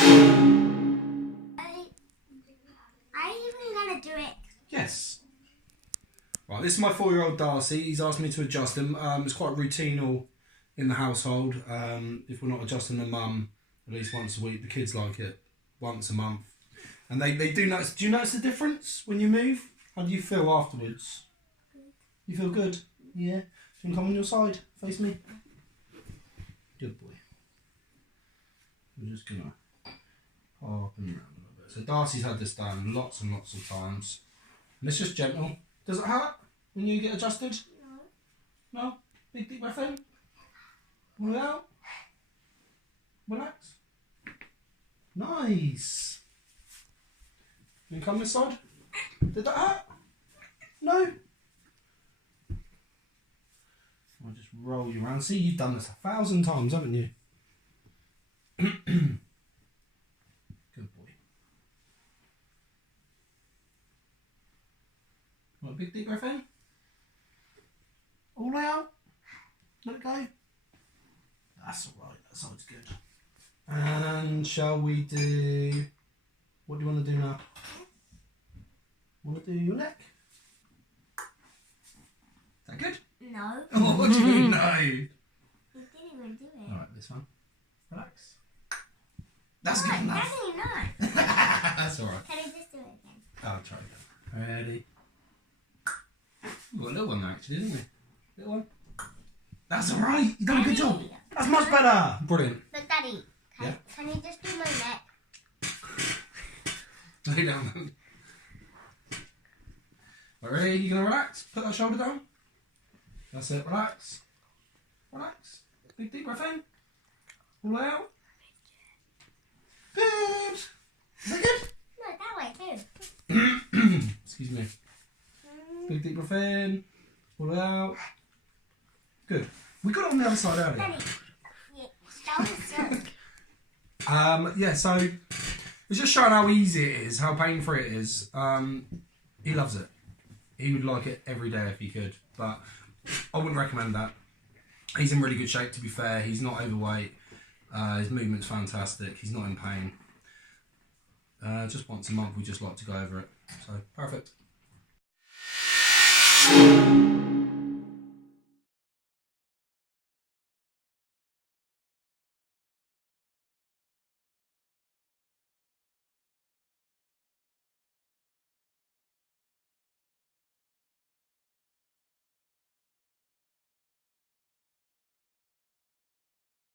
Are you even going to do it? Yes. Right, this is my 4-year-old Darcy. He's asked me to adjust him. It's quite routinal in the household. If we're not adjusting the mum at least once a week, the kids like it once a month. And they do notice. Do you notice the difference when you move? How do you feel afterwards? Good. You feel good? Yeah. You can come on your side. Face me. Good boy. I'm just going to hop him around a little bit. So Darcy's had this done lots and lots of times. And it's just gentle. Does it hurt when you get adjusted? No. No? Big deep breath in. Pull it out. Relax. Nice. You can come this side. Did that hurt? No? I'll just roll you around. See, you've done this 1,000 times, haven't you? Good boy. Right, big deep breath in. All out. Let it go. That's alright, that side's good. And shall we do... What do you want to do now? Want to do your neck? Is that good? No. Oh, what do you mean no? You didn't even do it. Alright, this one. Relax. That's No, good enough. Daddy, no. That's alright. Can I just do it again? I'll try again. Ready? We've got a little one there actually, didn't we? Little one. That's alright. You've done a good job. That's much better. Brilliant. But Daddy, can you just do my neck? Lay down then. Right, ready? You gonna relax? Put that shoulder down. That's it. Relax. Relax. Big deep breath in. Pull out. Good. Is that good? No, that way too. Excuse me. Big deep breath in. Pull it out. Good. We got it on the other side earlier. Daddy, that was silk. Yeah, so it's just showing how easy it is, how pain-free it is. He loves it. He would like it every day if he could, but I wouldn't recommend that. He's in really good shape, to be fair. He's not overweight. His movement's fantastic. He's not in pain. Just once a month, we just like to go over it. So, perfect.